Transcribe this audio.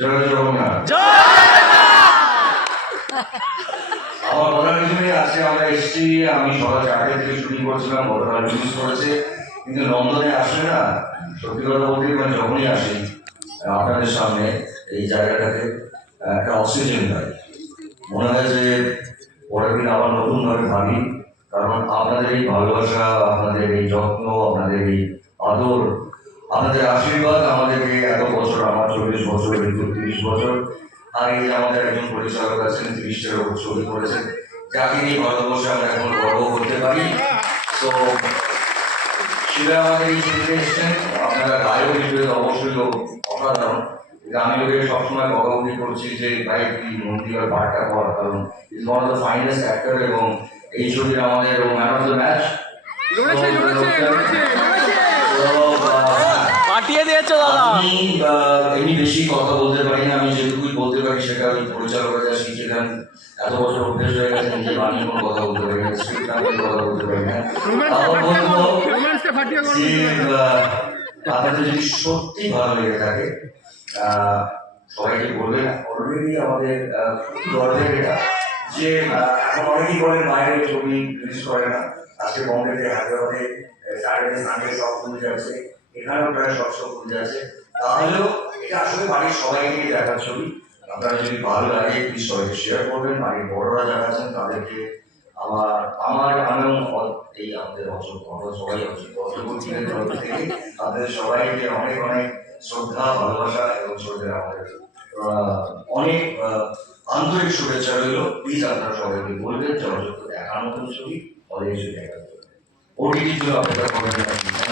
জয় জগন্নাথ। আমার কথা কিছু নেই আজকে আমরা এসেছি আমি সকাল চারটে থেকে শুটিং করছিলাম গতকাল রিলিজ করেছে। কিন্তু লন্ডনে আসলে না সত্যি কথা বলতে মানে যখনই আসি আপনাদের সামনে এই জায়গাটাতে একটা অক্সিজেন পাই মনে হয় যে পরের দিন আবার নতুনভাবে ভাবি কারণ আপনাদের এই ভালোবাসা আপনাদের এই যত্ন আপনাদের এই আদর আপনাদের আশীর্বাদ আমাদেরকে এত বছর আমার চল্লিশ বছর ঋতু তিরিশ বছর আর এই আমাদের একজন পরিচালক আছেন তিরিশটার উপর ছবি করেছেন। যাকে নিয়ে ভারতবর্ষে আমরা এখন গর্ব করতে পারি। তো শিবা আমাদের এই ছবিতে এসেছেন। আপনারা গায়ক হিসেবে অবশ্যই অসাধারণ। কিন্তু আমি ওকে সবসময় বকাবকি করছি যে ভাই তুই মন্দির পাঠটা কর। কারণ is one of the finest actor এবং এই ছবির আমাদের ম্যান অফ দ্য ম্যাচ লড়েছে লড়েছে লড়েছে লড়েছে দাদা? আমি এমনি বেশি কথা বলতে পারি না আমি যেটুকুই বলতে পারি সেটা ওই পরিচালকরা যা শিখেছেন এত বছর অভ্যেস হয়ে গেছে নিজে বানিয়ে কোনো কথা বলতে পারি না স্ক্রিপ্ট না কথা বলতে পারি না। আপনাদের যদি সত্যি ভালো লেগে থাকে আহ, সবাইকে বলবেন অলরেডি আমাদের গর্বের এটা যে এখন অনেকেই বলেন বাইরে ছবি রিলিজ করে না আজকে বম্বেতে হায়দ্রাবাদে সাড়ে সানডে সব যাচ্ছে। এখানেও প্রায় সব সব খুলে যাচ্ছে তাহলেও এটা আসলে বাড়ির সবাইকে দেখার ছবি। আপনারা যদি ভালো লাগে প্লিজ সবাইকে শেয়ার করবেন। বাড়ির বড়রা যারা আছেন তাদেরকে আমার আমার আমিও এই আমাদের অসংখ্য আমরা সবাই অসংখ্য অসংখ্যের তরফ থেকে তাদের সবাইকে অনেক অনেক শ্রদ্ধা, ভালোবাসা এবং শ্রদ্ধা আমাদের অনেক আন্তরিক শুভেচ্ছা রইল। প্লিজ আপনারা সবাইকে বলবেন চলচ্চিত্র দেখার মতন ছবি হলে এসে দেখা ওটিটির জন্য অপেক্ষা করবেন না।